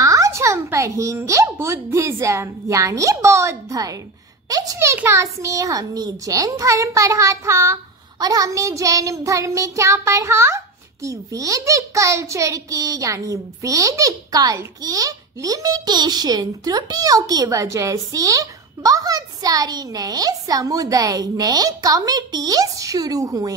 आज हम पढ़ेंगे बुद्धिज्म यानी बौद्ध धर्म। पिछले क्लास में हमने जैन धर्म पढ़ा था और हमने जैन धर्म में क्या पढ़ा कि वैदिक कल्चर के यानी वैदिक काल के लिमिटेशन त्रुटियों की वजह से बहुत सारे नए समुदाय नए कमिटीज शुरू हुए।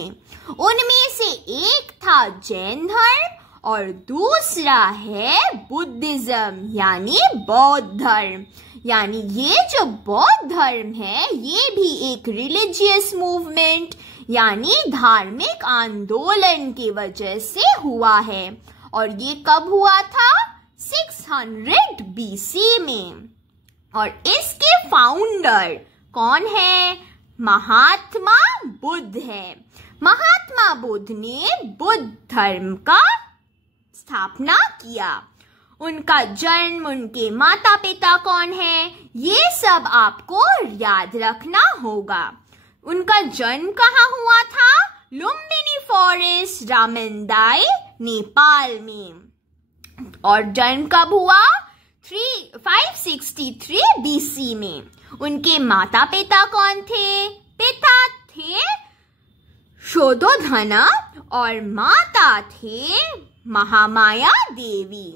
उनमें से एक था जैन धर्म और दूसरा है बुद्धिज्म यानी बौद्ध धर्म। यानी ये जो बौद्ध धर्म है ये भी एक रिलीजियस मूवमेंट यानी धार्मिक आंदोलन की वजह से हुआ है। और ये कब हुआ था? 600 BC में। और इसके फाउंडर कौन है? महात्मा बुद्ध है। महात्मा बुद्ध ने बुद्ध धर्म का स्थापना किया। उनका जन्म, उनके माता पिता कौन है, ये सब आपको याद रखना होगा। उनका जन्म कहाँ हुआ था? लुम्बिनी फॉरेस्ट, रामनदाई, नेपाल में। और जन्म कब हुआ? 563 BC में। उनके माता पिता कौन थे? पिता थे शोधोधना और माता थे महामाया देवी।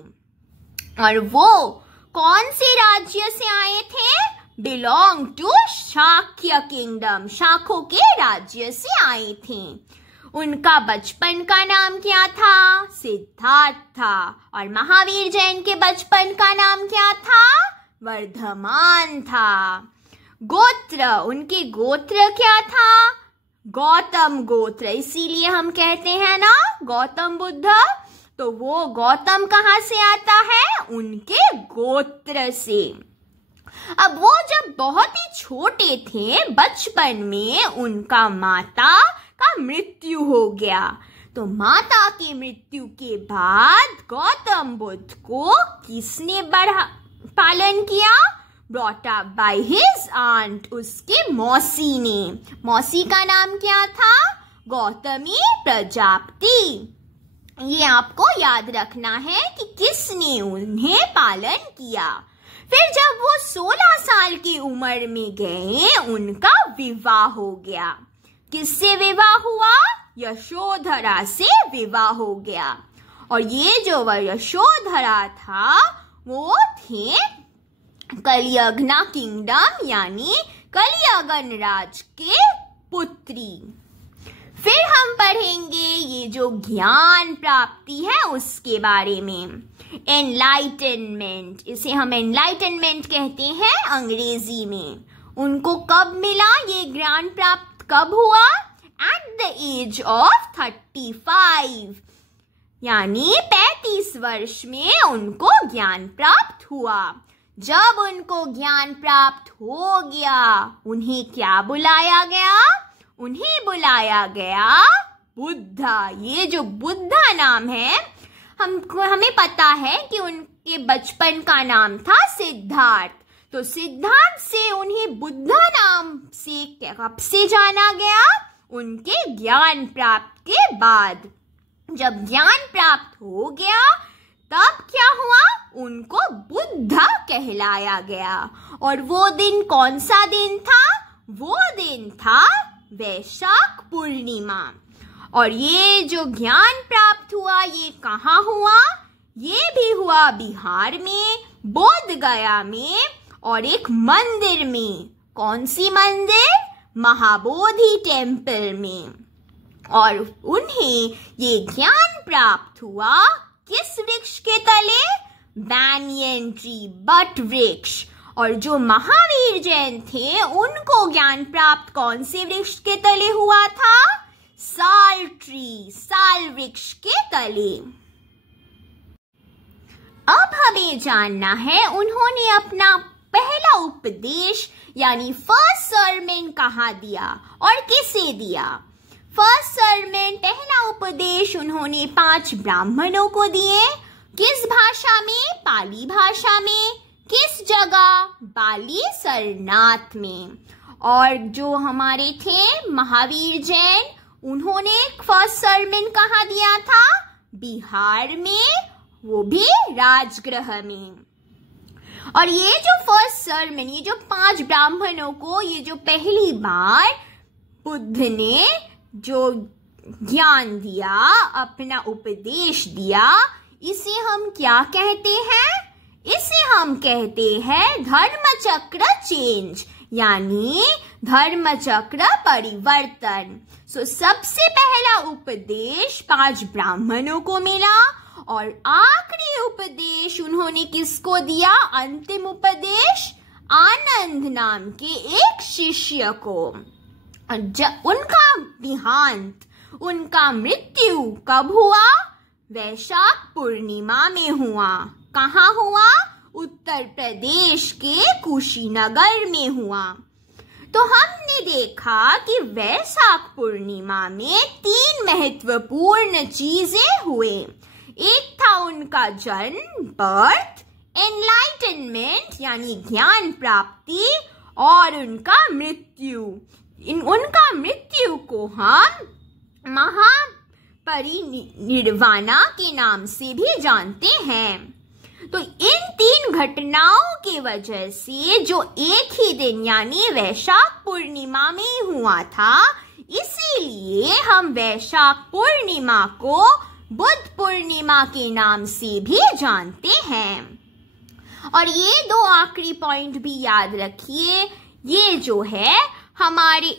और वो कौन से राज्य से आए थे? बिलोंग टू शाक्य किंगडम, शाखों के राज्य से आए थे। उनका बचपन का नाम क्या था? सिद्धार्थ था। और महावीर जैन के बचपन का नाम क्या था? वर्धमान था। गोत्र, उनके गोत्र क्या था? गौतम गोत्र। इसीलिए हम कहते हैं ना गौतम बुद्ध। तो वो गौतम कहाँ से आता है? उनके गोत्र से। अब वो जब बहुत ही छोटे थे, बचपन में उनका माता का मृत्यु हो गया। तो माता की मृत्यु के बाद गौतम बुद्ध को किसने पालन किया? Brought up by his aunt, उसके मौसी ने। मौसी का नाम क्या था? गौतमी प्रजापति। ये आपको याद रखना है कि किसने उन्हें पालन किया। फिर जब वो 16 साल की उम्र में गए, उनका विवाह हो गया। किससे विवाह हुआ? यशोधरा से विवाह हो गया। और ये जो यशोधरा था वो थे कलियग्ना किंगडम यानी कलियगन राज के पुत्री। फिर हम पढ़ेंगे ये जो ज्ञान प्राप्ति है उसके बारे में। एनलाइटनमेंट, इसे हम एनलाइटनमेंट कहते हैं अंग्रेजी में। उनको कब मिला? ये ज्ञान प्राप्त कब हुआ? एट द एज ऑफ 35 यानी 35 वर्ष में उनको ज्ञान प्राप्त हुआ। जब उनको ज्ञान प्राप्त हो गया, उन्हें क्या बुलाया गया? उन्हें बुलाया गया बुद्धा। ये जो बुद्धा नाम है, हमें पता है कि उनके बचपन का नाम था सिद्धार्थ। तो सिद्धार्थ से उन्हें बुद्धा नाम से कब से जाना गया? उनके ज्ञान प्राप्त के बाद। जब ज्ञान प्राप्त हो गया तब क्या हुआ? उनको बुद्धा कहलाया गया। और वो दिन कौन सा दिन था? वो दिन था वैशाख पूर्णिमा। और ये जो ज्ञान प्राप्त हुआ ये कहाँ हुआ? ये भी हुआ बिहार में, बोध गया में और एक मंदिर में। कौन सी मंदिर? महाबोधि टेम्पल में। और उन्हें ये ज्ञान प्राप्त हुआ किस वृक्ष के तले? बैनियन ट्री, बट वृक्ष। और जो महावीर जैन थे उनको ज्ञान प्राप्त कौन से वृक्ष के तले हुआ था? साल ट्री, साल वृक्ष के तले। अब हमें जानना है उन्होंने अपना पहला उपदेश यानी फर्स्ट सरमन कहाँ दिया और किसे दिया? फर्स्ट सरमन, पहला उपदेश उन्होंने 5 ब्राह्मणों को दिए। किस भाषा में? पाली भाषा में। किस जगह? बाली सरनाथ में। और जो हमारे थे महावीर जैन, उन्होंने फर्स्ट सरमन कहाँ दिया था? बिहार में वो भी राजगृह में। और ये जो फर्स्ट सरमन, ये जो 5 ब्राह्मणों को ये जो पहली बार बुद्ध ने जो ज्ञान दिया, अपना उपदेश दिया, इसे हम क्या कहते हैं? इसे हम कहते हैं धर्म चक्र चेंज, यानी धर्म चक्र परिवर्तन। सबसे पहला उपदेश 5 ब्राह्मणों को मिला और आखिरी उपदेश उन्होंने किसको दिया? अंतिम उपदेश आनंद नाम के एक शिष्य को। उनका देहांत, उनका मृत्यु कब हुआ? वैशाख पूर्णिमा में हुआ। कहाँ हुआ? उत्तर प्रदेश के कुशीनगर में हुआ। तो हमने देखा कि वैशाख पूर्णिमा में 3 महत्वपूर्ण चीजें हुए। एक था उनका जन्म, बर्थ, एनलाइटनमेंट यानी ज्ञान प्राप्ति, और उनका मृत्यु। उनका मृत्यु को हम महापरिनिर्वाणा के नाम से भी जानते हैं। तो इन 3 घटनाओं की वजह से जो एक ही दिन यानी वैशाख पूर्णिमा में हुआ था, इसीलिए हम वैशाख पूर्णिमा को बुद्ध पूर्णिमा के नाम से भी जानते हैं। और ये 2 आखिरी पॉइंट भी याद रखिए। ये जो है हमारे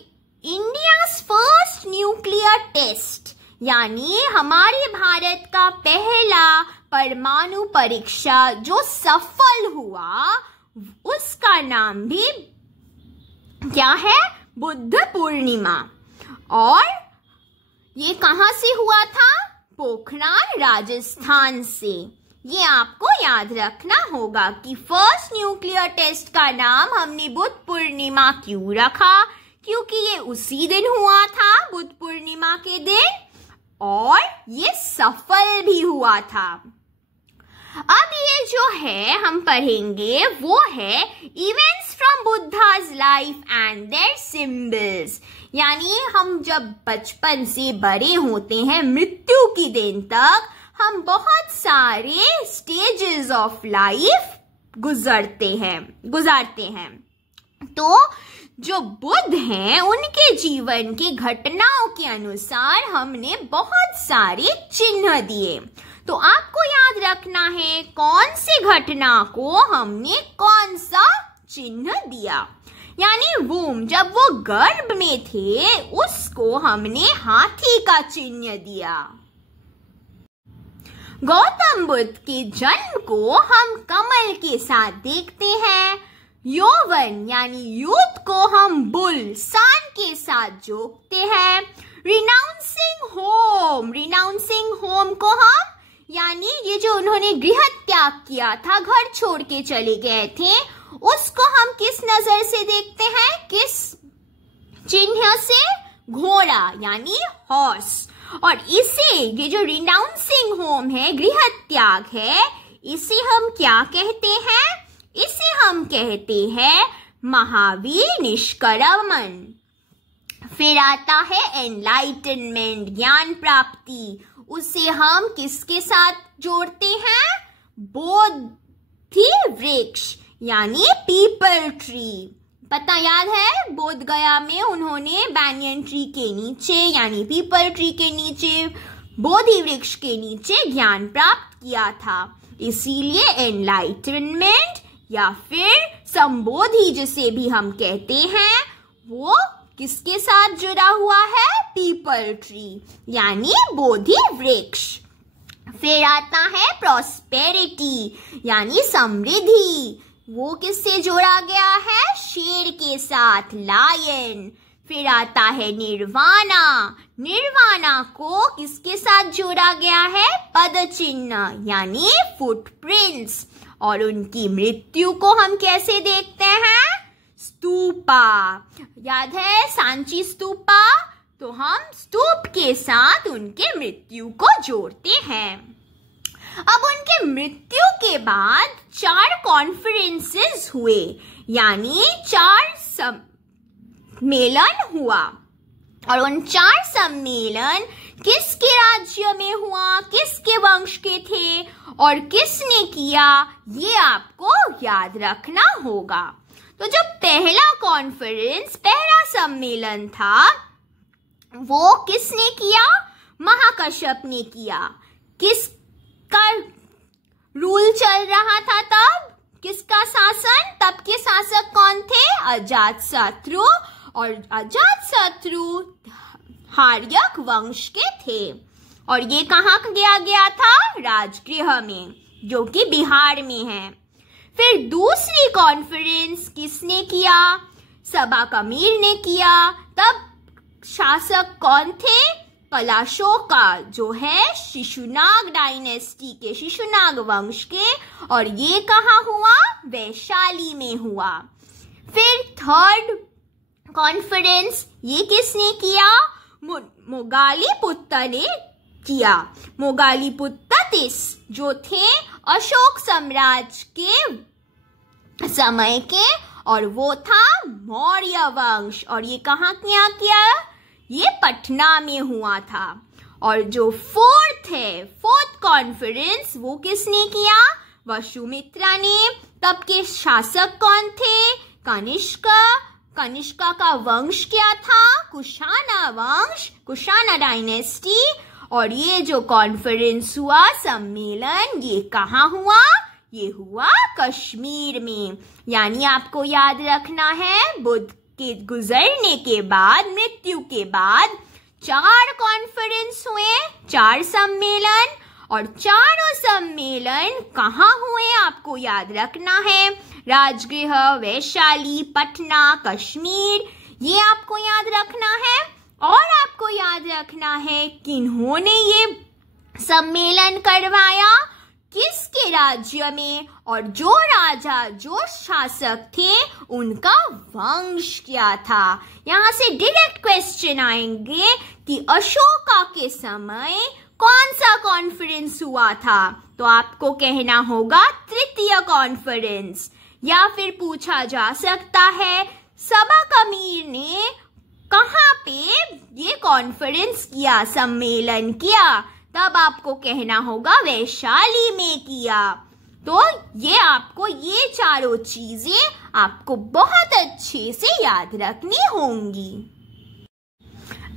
इंडिया's फर्स्ट न्यूक्लियर टेस्ट, यानी हमारे भारत का पहला परमाणु परीक्षा जो सफल हुआ, उसका नाम भी क्या है? बुद्ध पूर्णिमा। और ये कहाँ से हुआ था? पोखरान, राजस्थान से। ये आपको याद रखना होगा कि फर्स्ट न्यूक्लियर टेस्ट का नाम हमने बुद्ध पूर्णिमा क्यों रखा? क्योंकि ये उसी दिन हुआ था, बुद्ध पूर्णिमा के दिन, और ये सफल भी हुआ था। अब ये जो है हम पढ़ेंगे वो है events from Buddha's life and their symbols, यानी हम जब बचपन से बड़े होते हैं मृत्यु की दिन तक, हम बहुत सारे स्टेजेस ऑफ लाइफ गुजारते हैं। तो जो बुद्ध हैं उनके जीवन की घटनाओं के अनुसार हमने बहुत सारे चिन्ह दिए। तो आपको याद रखना है कौन सी घटना को हमने कौन सा चिन्ह दिया। यानी जब वो गर्भ में थे उसको हमने हाथी का चिन्ह दिया। गौतम बुद्ध के जन्म को हम कमल के साथ देखते हैं। यौवन यानी यूथ को हम बुल, सान के साथ जोड़ते हैं। रिनाउंसिंग होम को हम, यानी ये जो उन्होंने गृह त्याग किया था, घर छोड़ के चले गए थे, उसको हम किस नजर से देखते हैं? किस चिन्ह से? घोड़ा यानी हॉर्स। और इसे, ये जो रिनाउंसिंग होम है, गृह त्याग है, इसे हम क्या कहते हैं? इसे हम कहते हैं महावीर निष्क्रमण। फिर आता है एनलाइटनमेंट, ज्ञान प्राप्ति, उसे हम किसके साथ जोड़ते हैं? बोधि वृक्ष यानी पीपल ट्री। पता याद है, बोध गया में उन्होंने बैंयन ट्री के नीचे यानी पीपल ट्री के नीचे, बोधि वृक्ष के नीचे ज्ञान प्राप्त किया था। इसीलिए एनलाइटनमेंट या फिर संबोधि जिसे भी हम कहते हैं, वो किसके साथ जुड़ा हुआ है? पीपल ट्री यानी बोधि वृक्ष। फिर आता है प्रॉस्पेरिटी यानी समृद्धि, वो किससे जोड़ा गया है? शेर के साथ, लायन। फिर आता है निर्वाणा को किसके साथ जोड़ा गया है? पद चिन्ह यानी फुटप्रिंट्स। और उनकी मृत्यु को हम कैसे देखते हैं? स्तूपा। याद है सांची स्तूपा? तो हम स्तूप के साथ उनके मृत्यु को जोड़ते हैं। अब उनके मृत्यु के बाद 4 कॉन्फ्रेंसेस हुए, यानी 4 सम्मेलन हुआ। और उन 4 सम्मेलन किसके राज्य में हुआ, किसके वंश के थे और किसने किया, ये आपको याद रखना होगा। तो जो पहला कॉन्फ्रेंस, पहला सम्मेलन था, वो किसने किया? महाकश्यप ने किया। किसका रूल चल रहा था तब? किसका शासन? तब के शासक कौन थे? अजातशत्रु। और अजातशत्रु हार्यक वंश के थे। और ये कहाँ किया गया था? राजगृह में, जो कि बिहार में है। फिर दूसरी कॉन्फ्रेंस किसने किया? सभाकमीर ने किया। तब शासक कौन थे? कलाशोका, जो है शिशुनाग डायनेस्टी के, शिशुनाग वंश के। और ये कहाँ हुआ? वैशाली में हुआ। फिर थर्ड कॉन्फ्रेंस, ये किसने किया? मोगालीपुत्र ने किया। मोगालीपुत्र जो थे अशोक साम्राज्य के समय के, और वो था मौर्य वंश। और ये कहाँ किया? ये पटना में हुआ था। और जो फोर्थ कॉन्फ्रेंस, वो किसने किया? वसुमित्रा ने। तब के शासक कौन थे? कनिष्का का वंश क्या था? कुशाना वंश, कुशाना डायनेस्टी। और ये जो कॉन्फ्रेंस हुआ, सम्मेलन, ये कहाँ हुआ? ये हुआ कश्मीर में। यानी आपको याद रखना है, बुद्ध के गुजरने के बाद, मृत्यु के बाद 4 कॉन्फ्रेंस हुए, 4 सम्मेलन। और चारों सम्मेलन कहाँ हुए आपको याद रखना है? राजगृह, वैशाली, पटना, कश्मीर, ये आपको याद रखना है। और आपको याद रखना है किन्होंने ये सम्मेलन करवाया, किसके राज्य में, और जो राजा, जो शासक थे, उनका वंश क्या था। यहाँ से डायरेक्ट क्वेश्चन आएंगे कि अशोका के समय कौन सा कॉन्फ्रेंस हुआ था? तो आपको कहना होगा तृतीय कॉन्फ्रेंस। या फिर पूछा जा सकता है सभाकमीर ने कहाँ पे ये कॉन्फ्रेंस किया, सम्मेलन किया? तब आपको कहना होगा वैशाली में किया। तो ये आपको, ये चारों चीजें आपको बहुत अच्छे से याद रखनी होंगी।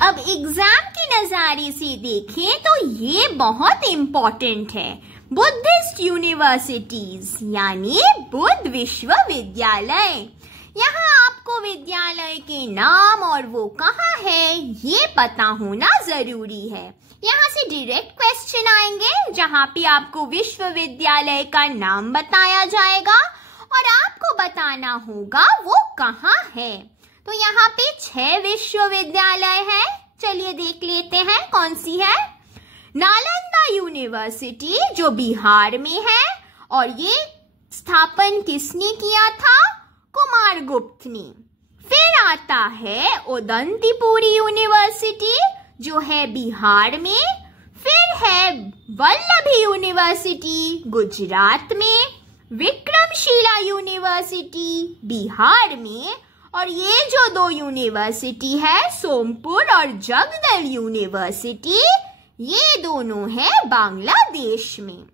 अब एग्जाम के नजारे से देखें तो ये बहुत इम्पोर्टेंट है। बुद्धिस्ट यूनिवर्सिटीज यानी बुद्ध विश्वविद्यालय। यहाँ आपको विद्यालय के नाम और वो कहाँ है ये पता होना जरूरी है। यहाँ से डायरेक्ट क्वेश्चन आएंगे जहाँ पे आपको विश्वविद्यालय का नाम बताया जाएगा और आपको बताना होगा वो कहाँ है। तो यहाँ पे 6 विश्वविद्यालय हैं। चलिए देख लेते हैं कौन सी है। नालंदा यूनिवर्सिटी जो बिहार में है, और ये स्थापन किसने किया था? कुमारगुप्त ने। फिर आता है उदंतीपुरी यूनिवर्सिटी जो है बिहार में। फिर है वल्लभी यूनिवर्सिटी गुजरात में। विक्रमशिला यूनिवर्सिटी बिहार में। और ये जो 2 यूनिवर्सिटी है सोमपुर और जगदल यूनिवर्सिटी, ये दोनों है बांग्लादेश में।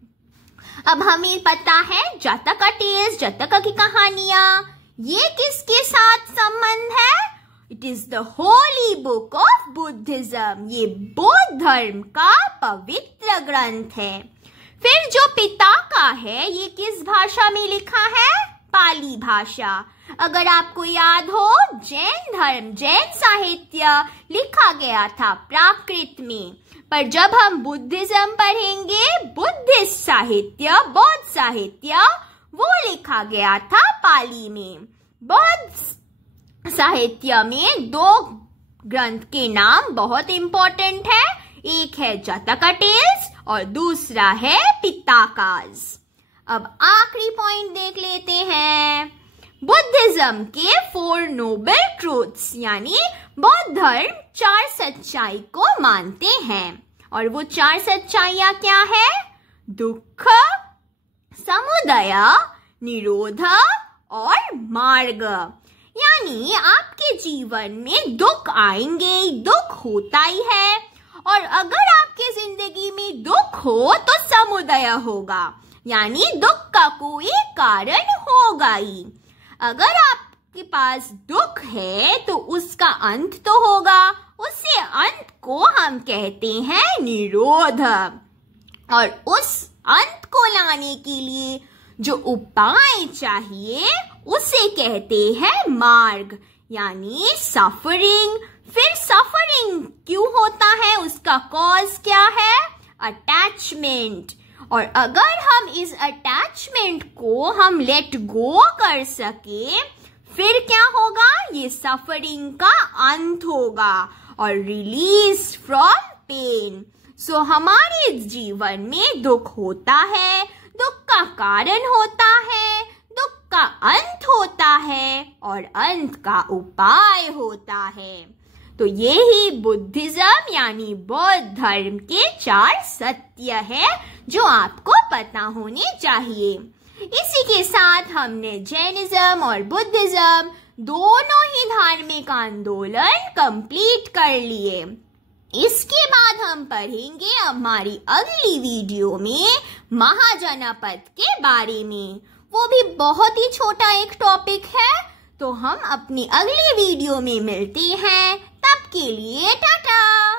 अब हमें पता है जातका टेल्स, जातका की कहानियां, ये किसके साथ संबंध है? It is the Holi book of Buddhism. ये बौद्ध धर्म का पवित्र ग्रंथ है। फिर जो पिताका है, ये किस भाषा में लिखा है? पाली भाषा। अगर आपको याद हो, जैन धर्म, जैन साहित्य लिखा गया था प्राकृत में, पर जब हम बुद्धिज्म पढ़ेंगे, बुद्धिस्ट साहित्य, बौद्ध साहित्य, वो लिखा गया था पाली में। बौद्ध साहित्य में 2 ग्रंथ के नाम बहुत इंपॉर्टेंट है। एक है जातका टेल्स और दूसरा है पिताकाज। अब आखिरी पॉइंट देख लेते हैं। बुद्धिज्म के 4 नोबल ट्रूथ्स, यानी बौद्ध धर्म 4 सच्चाई को मानते हैं। और वो 4 सच्चाइयां क्या है? दुख, समुदय, निरोध और मार्ग। यानी आपके जीवन में दुख आएंगे, दुख होता ही है, और अगर आपकी जिंदगी में दुख हो तो समुदय होगा, यानी दुख का कोई कारण होगा ही। अगर आपके पास दुख है तो उसका अंत तो होगा, उसी अंत को हम कहते हैं निरोध। और उस अंत को लाने के लिए जो उपाय चाहिए उसे कहते हैं मार्ग, यानी सफरिंग। फिर सफरिंग क्यों होता है, उसका कॉज क्या है? अटैचमेंट। और अगर हम इस अटैचमेंट को हम लेट गो कर सके फिर क्या होगा? ये सफरिंग का अंत होगा और रिलीज फ्रॉम पेन। सो हमारे जीवन में दुख होता है, दुख का कारण होता है, दुख का अंत होता है और अंत का उपाय होता है। तो ये ही बुद्धिज्म यानी बौद्ध धर्म के 4 सत्य है जो आपको पता होने चाहिए। इसी के साथ हमने जैनिज्म और बुद्धिज्म दोनों ही धार्मिक आंदोलन कंप्लीट कर लिए। इसके बाद हम पढ़ेंगे हमारी अगली वीडियो में महाजनपद के बारे में। वो भी बहुत ही छोटा एक टॉपिक है। तो हम अपनी अगली वीडियो में मिलते हैं, तब के लिए टाटा।